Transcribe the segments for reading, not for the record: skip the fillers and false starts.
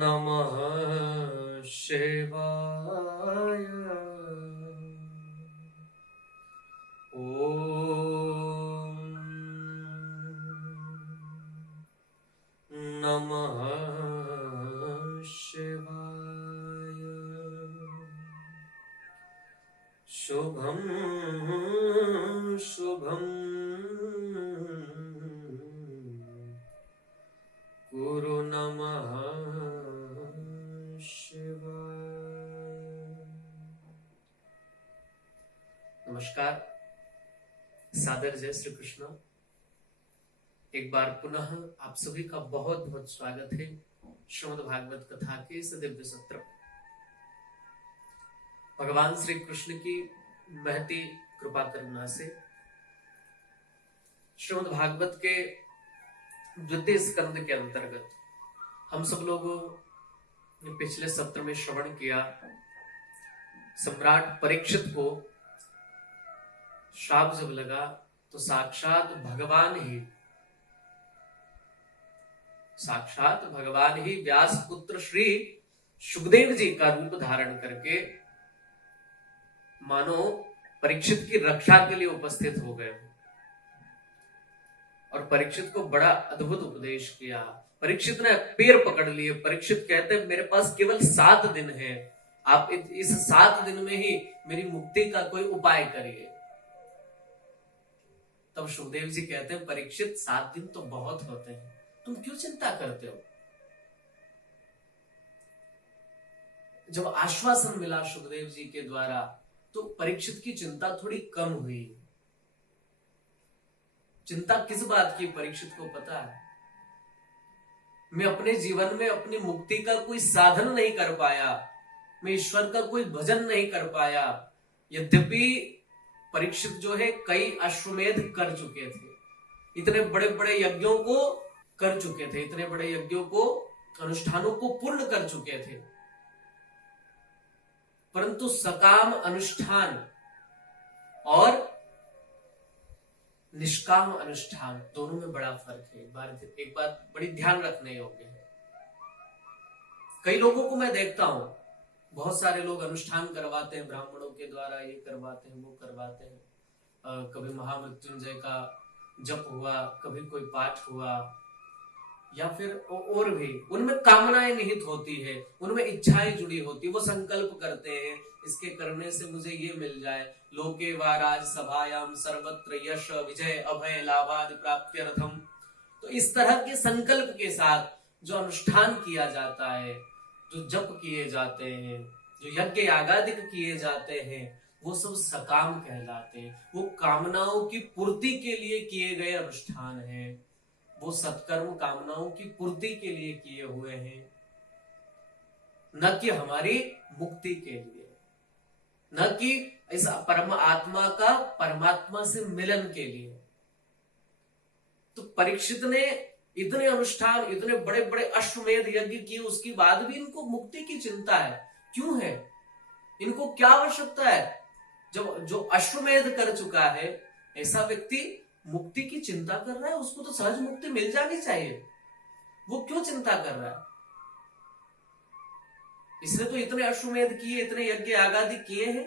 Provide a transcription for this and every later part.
नमः शिवाय। ओम नमः शिवाय। शुभं शुभं गुरु नमः शिवाय। नमस्कार, सादर जय श्री कृष्ण। एक बार पुनः आप सभी का बहुत बहुत स्वागत है श्रीमद् भागवत कथा के इस दिव्य सत्र। भगवान श्री कृष्ण की महती कृपा करुणा से श्रीमद् भागवत के द्वितीय स्कंद के अंतर्गत हम सब लोगों ने पिछले सत्र में श्रवण किया सम्राट परीक्षित को श्राप जब लगा तो साक्षात भगवान ही व्यास पुत्र श्री सुखदेव जी का रूप धारण करके मानो परीक्षित की रक्षा के लिए उपस्थित हो गए और परीक्षित को बड़ा अद्भुत उपदेश किया। परीक्षित ने पैर पकड़ लिए। परीक्षित कहते हैं मेरे पास केवल 7 दिन है, आप इस 7 दिन में ही मेरी मुक्ति का कोई उपाय करिए। तब सुखदेव जी कहते हैं परीक्षित 7 दिन तो बहुत होते हैं, तुम क्यों चिंता करते हो। जब आश्वासन मिला सुखदेव जी के द्वारा तो परीक्षित की चिंता थोड़ी कम हुई। चिंता किस बात की परीक्षित को पता है, मैं अपने जीवन में अपनी मुक्ति का कोई साधन नहीं कर पाया, मैं ईश्वर का कोई भजन नहीं कर पाया। यद्यपि परीक्षित जो है कई अश्वमेध कर चुके थे, इतने बड़े बड़े यज्ञों को कर चुके थे, इतने बड़े यज्ञों को अनुष्ठानों को पूर्ण कर चुके थे, परंतु सकाम अनुष्ठान और निष्काम अनुष्ठान दोनों में बड़ा फर्क है। एक बात बड़ी ध्यान रखने योग्य है। कई लोगों को मैं देखता हूं, बहुत सारे लोग अनुष्ठान करवाते हैं ब्राह्मणों के द्वारा, ये करवाते हैं वो करवाते हैं। कभी महामृत्युंजय का जप हुआ, कभी कोई पाठ हुआ, या फिर और भी उनमें कामनाएं निहित होती है, उनमें इच्छाएं जुड़ी होती है। वो संकल्प करते हैं इसके करने से मुझे ये मिल जाए, लोके वा राज सभायाम सर्वत्र यश विजय अभय लाभादि प्राप्त्यर्थम। तो इस तरह के संकल्प के साथ जो अनुष्ठान किया जाता है, जो जप किए जाते हैं, जो यज्ञ यागादिक किए जाते हैं, वो सब सकाम कहलाते हैं। वो कामनाओं की पूर्ति के लिए किए गए अनुष्ठान हैं, वो सत्कर्म कामनाओं की पूर्ति के लिए किए हुए हैं, न कि हमारी मुक्ति के लिए, न कि इस परम आत्मा का परमात्मा से मिलन के लिए। तो परीक्षित ने इतने अनुष्ठान, इतने बड़े बड़े अश्वमेध यज्ञ किए, उसके बाद भी इनको मुक्ति की चिंता है। क्यों है? इनको क्या आवश्यकता है? जब जो अश्वमेध कर चुका है ऐसा व्यक्ति मुक्ति की चिंता कर रहा है, उसको तो सहज मुक्ति मिल जानी चाहिए। वो क्यों चिंता कर रहा है? इसने तो इतने अश्वमेध किए, इतने यज्ञ यागादि किए हैं,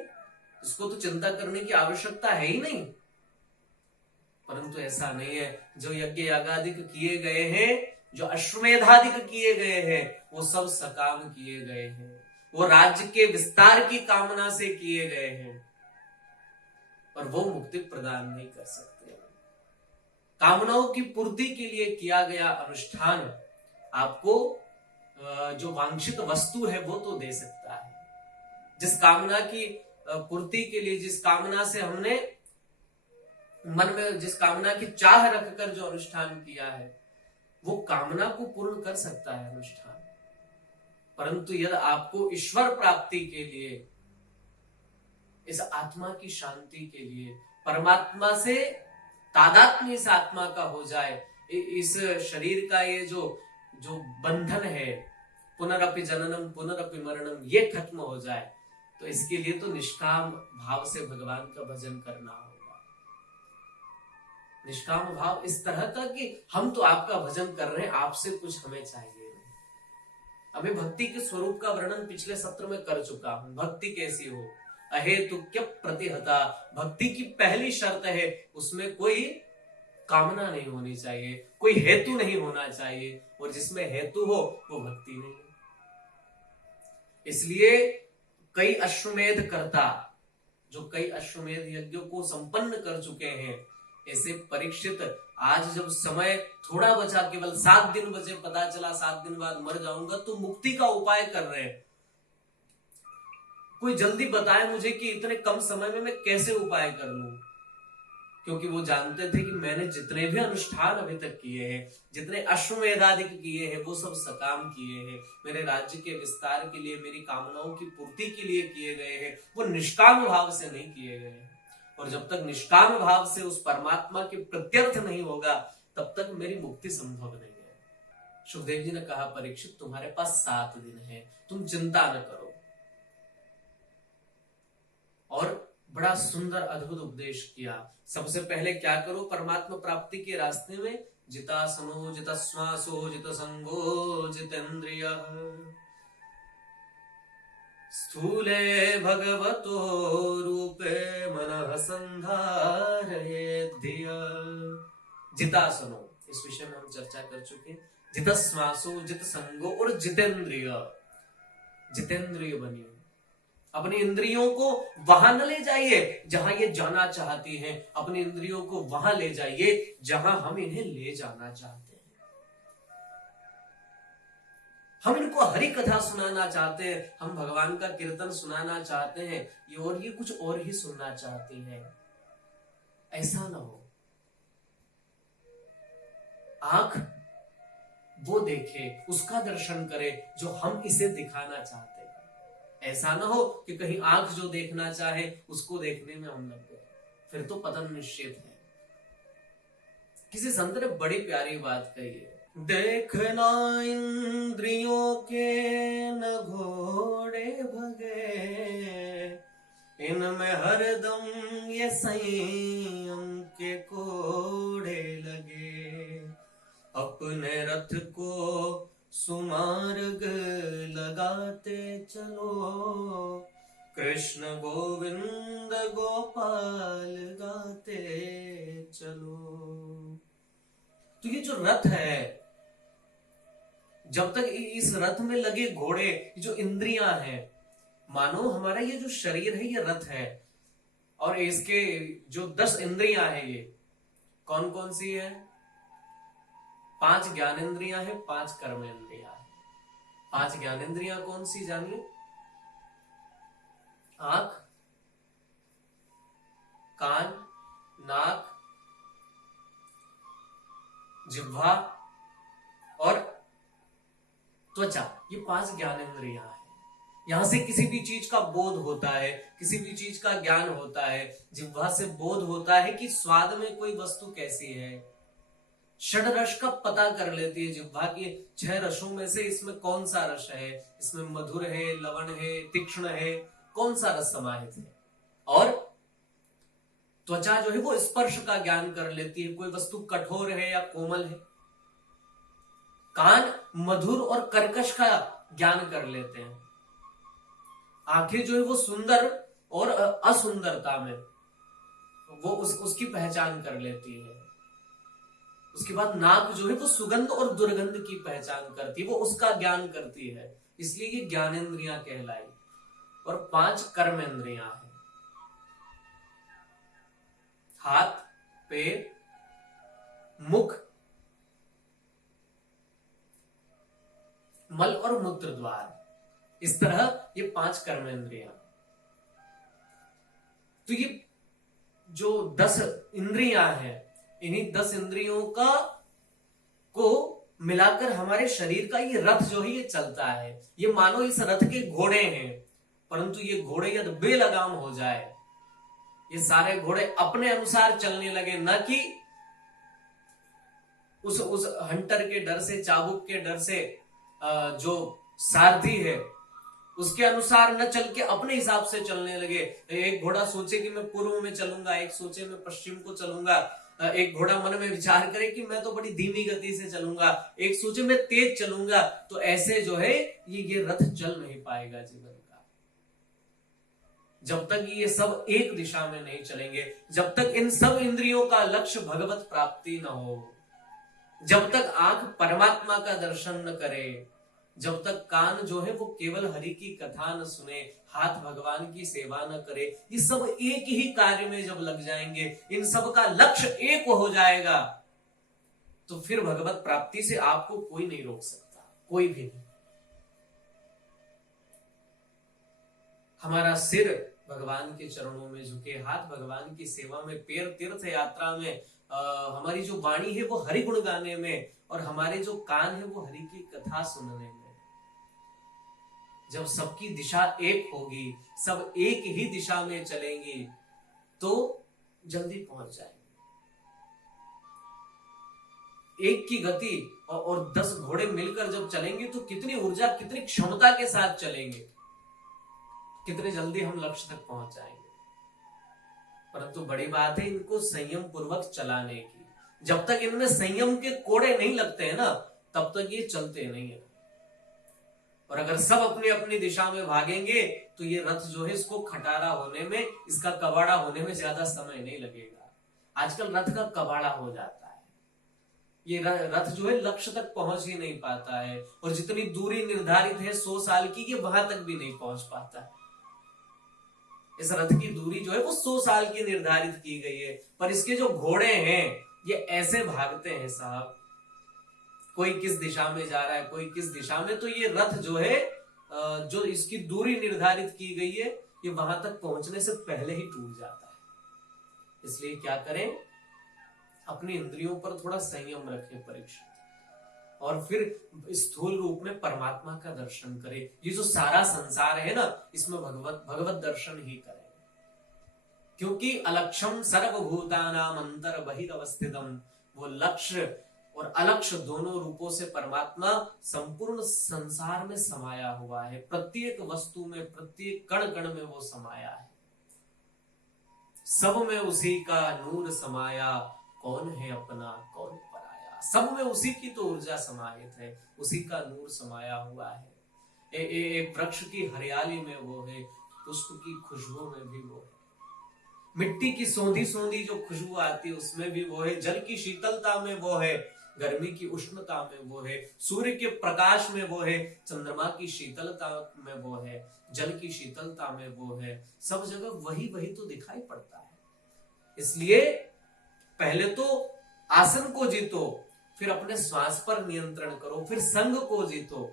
इसको तो चिंता करने की आवश्यकता है ही नहीं। परंतु ऐसा नहीं है। जो यज्ञ यागादिक किए गए हैं, जो अश्वमेधादिक किए गए हैं, वो सब सकाम किए गए हैं, वो राज्य के विस्तार की कामना से किए गए हैं, और वो मुक्ति प्रदान नहीं कर सकते। कामनाओं की पूर्ति के लिए किया गया अनुष्ठान आपको जो वांछित वस्तु है वो तो दे सकता है। जिस कामना की पूर्ति के लिए, जिस कामना से हमने मन में, जिस कामना की चाह रखकर जो अनुष्ठान किया है, वो कामना को पूर्ण कर सकता है अनुष्ठान। परंतु यदि आपको ईश्वर प्राप्ति के लिए, इस आत्मा की शांति के लिए, परमात्मा से तादात्म्य इस आत्मा का हो जाए, इस शरीर का ये जो बंधन है, पुनरपि जननम पुनरपि मरणम, ये खत्म हो जाए, तो इसके लिए तो निष्काम भाव से भगवान का भजन करना होगा। निष्काम भाव इस तरह का कि हम तो आपका भजन कर रहे हैं, आपसे कुछ हमें चाहिए नहीं। अभी भक्ति के स्वरूप का वर्णन पिछले सत्र में कर चुका हूं। भक्ति कैसी हो, अहेतुक्य प्रतिहता। भक्ति की पहली शर्त है उसमें कोई कामना नहीं होनी चाहिए, कोई हेतु नहीं होना चाहिए, और जिसमें हेतु हो वो भक्ति नहीं है। इसलिए कई अश्वमेध कर्ता, जो कई अश्वमेध यज्ञों को संपन्न कर चुके हैं, ऐसे परीक्षित आज जब समय थोड़ा बचा, केवल 7 दिन बचे, पता चला 7 दिन बाद मर जाऊंगा, तो मुक्ति का उपाय कर रहे हैं। कोई जल्दी बताए मुझे कि इतने कम समय में मैं कैसे उपाय कर लूं, क्योंकि वो जानते थे कि मैंने जितने भी अनुष्ठान अभी तक किए हैं, जितने अश्वमेधादि किए हैं, वो सब सकाम किए हैं, मेरे राज्य के विस्तार के लिए, मेरी कामनाओं की पूर्ति के लिए किए गए हैं, वो निष्काम भाव से नहीं किए गए हैं। और जब तक निष्काम भाव से उस परमात्मा के प्रत्यर्थ नहीं होगा, तब तक मेरी मुक्ति संभव नहीं है। सुखदेव जी ने कहा, परीक्षित तुम्हारे पास 7 दिन है, तुम चिंता न करो। और बड़ा सुंदर अद्भुत उपदेश किया। सबसे पहले क्या करो परमात्मा प्राप्ति के रास्ते में? जितासनो जितश्वासो जितसंगो जितेन्द्रिय स्थूले भगवतो रूपे मनः संधारयेत् धिया। जितासनो, इस विषय में हम चर्चा कर चुके। जितश्वासो जितसंगो और जितेन्द्रिय। जितेन्द्रिय बनिए, अपनी इंद्रियों को वहां न ले जाइए जहां ये जाना चाहती हैं, अपनी इंद्रियों को वहां ले जाइए जहां हम इन्हें ले जाना चाहते हैं। हम इनको हरि कथा सुनाना चाहते हैं, हम भगवान का कीर्तन सुनाना चाहते हैं, ये कुछ और ही सुनना चाहती हैं। ऐसा ना हो। आंख वो देखे, उसका दर्शन करे जो हम इसे दिखाना चाहते हैं। ऐसा ना हो कि कहीं आंख जो देखना चाहे उसको देखने में हम लग गए, फिर तो पतन निश्चित है। किसी संत ने बड़ी प्यारी बात कही है, देखना इंद्रियों के न घोड़े भगे, इनमें हरदम ये संयम के कोड़े लगे, अपने रथ को सुमार्ग लगाते चलो, कृष्ण गोविंद गोपाल गाते चलो। तो ये जो रथ है, जब तक इस रथ में लगे घोड़े, जो इंद्रियां हैं, मानो हमारा ये जो शरीर है ये रथ है, और इसके जो 10 इंद्रियां हैं, ये कौन कौन सी है? 5 ज्ञानेंद्रियां हैं, 5 कर्मेंद्रियां हैं। 5 ज्ञानेंद्रियां कौन सी जानिए? आंख, कान, नाक, जिह्वा और त्वचा, ये 5 ज्ञानेंद्रियां हैं। यहां से किसी भी चीज का बोध होता है, किसी भी चीज का ज्ञान होता है। जिह्वा से बोध होता है कि स्वाद में कोई वस्तु कैसी है, षड रस का पता कर लेती है जिह्वा के 6 रसों में से इसमें कौन सा रस है, इसमें मधुर है, लवण है, तीक्ष्ण है, कौन सा रस समाहित है। और त्वचा जो है वो स्पर्श का ज्ञान कर लेती है, कोई वस्तु कठोर है या कोमल है। कान मधुर और कर्कश का ज्ञान कर लेते हैं। आंखें जो है वो सुंदर और असुंदरता में वो उसकी पहचान कर लेती है। उसके बाद नाक जो है वो सुगंध और दुर्गंध की पहचान करती है, वो उसका ज्ञान करती है, इसलिए ये ज्ञानेंद्रियां कहलाई। और 5 कर्मेंद्रियां हैं, हाथ, पैर, मुख, मल और मूत्र द्वार। इस तरह ये 5 कर्मेंद्रियां। तो ये जो 10 इंद्रियां हैं, इन्हीं 10 इंद्रियों को मिलाकर हमारे शरीर का ये रथ जो है ये चलता है। ये मानो इस रथ के घोड़े हैं, परंतु ये घोड़े यदि बेलगाम हो जाए, ये सारे घोड़े अपने अनुसार चलने लगे, न कि उस हंटर के डर से, चाबुक के डर से, जो सारथी है उसके अनुसार न चल के अपने हिसाब से चलने लगे। एक घोड़ा सोचे कि मैं पूर्व में चलूंगा, एक सोचे मैं पश्चिम को चलूंगा, एक घोड़ा मन में विचार करे कि मैं तो बड़ी धीमी गति से चलूंगा, एक सोचे मैं तेज चलूंगा, तो ऐसे जो है ये रथ चल नहीं पाएगा जीवन का। जब तक ये सब एक दिशा में नहीं चलेंगे, जब तक इन सब इंद्रियों का लक्ष्य भगवत प्राप्ति न हो, जब तक आंख परमात्मा का दर्शन न करे, जब तक कान जो है वो केवल हरि की कथा न सुने, हाथ भगवान की सेवा न करे, ये सब एक ही कार्य में जब लग जाएंगे, इन सब का लक्ष्य एक हो जाएगा, तो फिर भगवत प्राप्ति से आपको कोई नहीं रोक सकता, कोई भी नहीं। हमारा सिर भगवान के चरणों में झुके, हाथ भगवान की सेवा में, पैर तीर्थ यात्रा में, हमारी जो वाणी है वो हरि गुण गाने में, और हमारे जो कान है वो हरि की कथा सुनने में। जब सबकी दिशा एक होगी, सब एक ही दिशा में चलेंगी, तो जल्दी पहुंच जाएंगे। एक की गति और 10 घोड़े मिलकर जब चलेंगे तो कितनी ऊर्जा, कितनी क्षमता के साथ चलेंगे, कितने जल्दी हम लक्ष्य तक पहुंच जाएंगे। परंतु बड़ी बात है इनको संयम पूर्वक चलाने की। जब तक इनमें संयम के कोड़े नहीं लगते हैं ना, तब तक ये चलते नहीं है। और अगर सब अपनी अपनी दिशा में भागेंगे तो ये रथ जो है इसको खटारा होने में, इसका कबाड़ा होने में ज्यादा समय नहीं लगेगा। आजकल रथ का कबाड़ा हो जाता है, ये रथ जो है लक्ष्य तक पहुंच ही नहीं पाता है, और जितनी दूरी निर्धारित है 100 साल की, ये वहां तक भी नहीं पहुंच पाता है। इस रथ की दूरी जो है वो 100 साल की निर्धारित की गई है, पर इसके जो घोड़े हैं ये ऐसे भागते हैं साहब, कोई किस दिशा में जा रहा है, कोई किस दिशा में, तो ये रथ जो है जो इसकी दूरी निर्धारित की गई है, ये वहां तक पहुंचने से पहले ही टूट जाता है। इसलिए क्या करें, अपनी इंद्रियों पर थोड़ा संयम रखें परीक्षित, और फिर स्थूल रूप में परमात्मा का दर्शन करें। ये जो सारा संसार है ना, इसमें भगवत दर्शन ही करें, क्योंकि अलक्षम सर्वभूतानाम अंतर बहिरवस्थितम, वो लक्ष्य और अलक्ष्य दोनों रूपों से परमात्मा संपूर्ण संसार में समाया हुआ है। प्रत्येक वस्तु में, प्रत्येक कण कण में वो समाया है। सब में उसी का नूर समाया, कौन है अपना कौन पराया। सब में उसी की तो ऊर्जा समाहित है, उसी का नूर समाया हुआ है। एक वृक्ष की हरियाली में वो है, पुष्प की खुशबू में भी वो है, मिट्टी की सौंधी सौंधी जो खुशबू आती है उसमें भी वो है, जल की शीतलता में वो है, गर्मी की उष्णता में वो है, सूर्य के प्रकाश में वो है, चंद्रमा की शीतलता में वो है, जल की शीतलता में वो है। सब जगह वही वही तो दिखाई पड़ता है। इसलिए पहले तो आसन को जीतो, फिर अपने श्वास पर नियंत्रण करो, फिर संग को जीतो,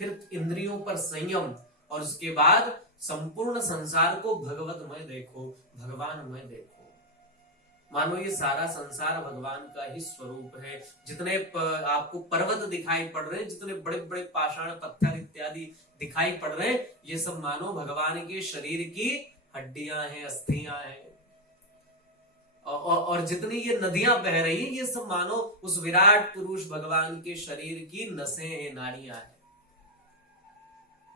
फिर इंद्रियों पर संयम, और उसके बाद संपूर्ण संसार को भगवतमय देखो, भगवानमय देखो। मानो ये सारा संसार भगवान का ही स्वरूप है। जितने आपको पर्वत दिखाई पड़ रहे हैं, जितने बड़े बड़े पाषाण पत्थर इत्यादि दिखाई पड़ रहे हैं, ये सब मानो भगवान के शरीर की हड्डियां हैं, अस्थियां हैं। और जितनी ये नदियां बह रही हैं, ये सब मानो उस विराट पुरुष भगवान के शरीर की नसें हैं, नाड़ियां हैं।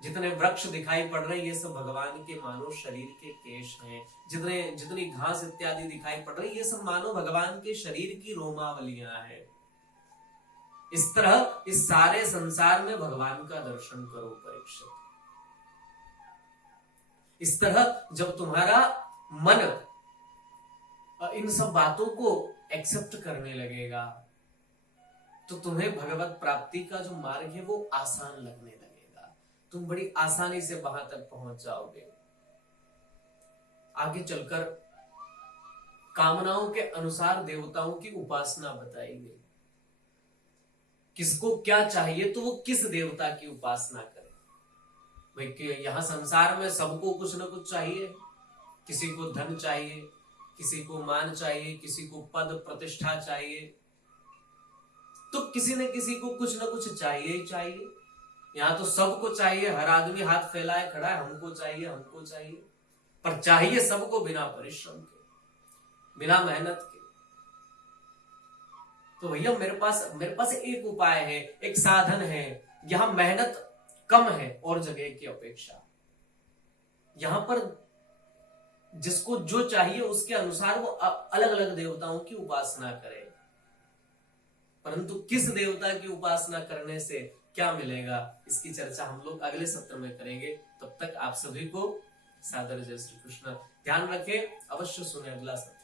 जितने वृक्ष दिखाई पड़ रहे हैं, ये सब भगवान के मानो शरीर के केश हैं। जितनी घास इत्यादि दिखाई पड़ रही है, ये सब मानो भगवान के शरीर की रोमावलियां हैं। इस तरह इस सारे संसार में भगवान का दर्शन करो परीक्षित। इस तरह जब तुम्हारा मन इन सब बातों को एक्सेप्ट करने लगेगा, तो तुम्हें भगवत प्राप्ति का जो मार्ग है वो आसान लगने लगेगा। तुम बड़ी आसानी से वहां तक पहुंच जाओगे। आगे चलकर कामनाओं के अनुसार देवताओं की उपासना बताई गई। किसको क्या चाहिए तो वो किस देवता की उपासना करे। भाई यहां संसार में सबको कुछ ना कुछ चाहिए। किसी को धन चाहिए, किसी को मान चाहिए, किसी को पद प्रतिष्ठा चाहिए, तो किसी न किसी को कुछ ना कुछ चाहिए ही चाहिए। यहां तो सबको चाहिए, हर आदमी हाथ फैलाए खड़ा है, हमको चाहिए हमको चाहिए, पर चाहिए सबको बिना परिश्रम के, बिना मेहनत के। तो भैया मेरे पास एक उपाय है, एक साधन है। यहां मेहनत कम है और जगह की अपेक्षा। यहां पर जिसको जो चाहिए उसके अनुसार वो अलग अलग देवताओं की उपासना करे, परंतु किस देवता की उपासना करने से क्या मिलेगा, इसकी चर्चा हम लोग अगले सत्र में करेंगे। तब तक आप सभी को सादर जय श्री कृष्ण। ध्यान रखें, अवश्य सुने अगला सत्र।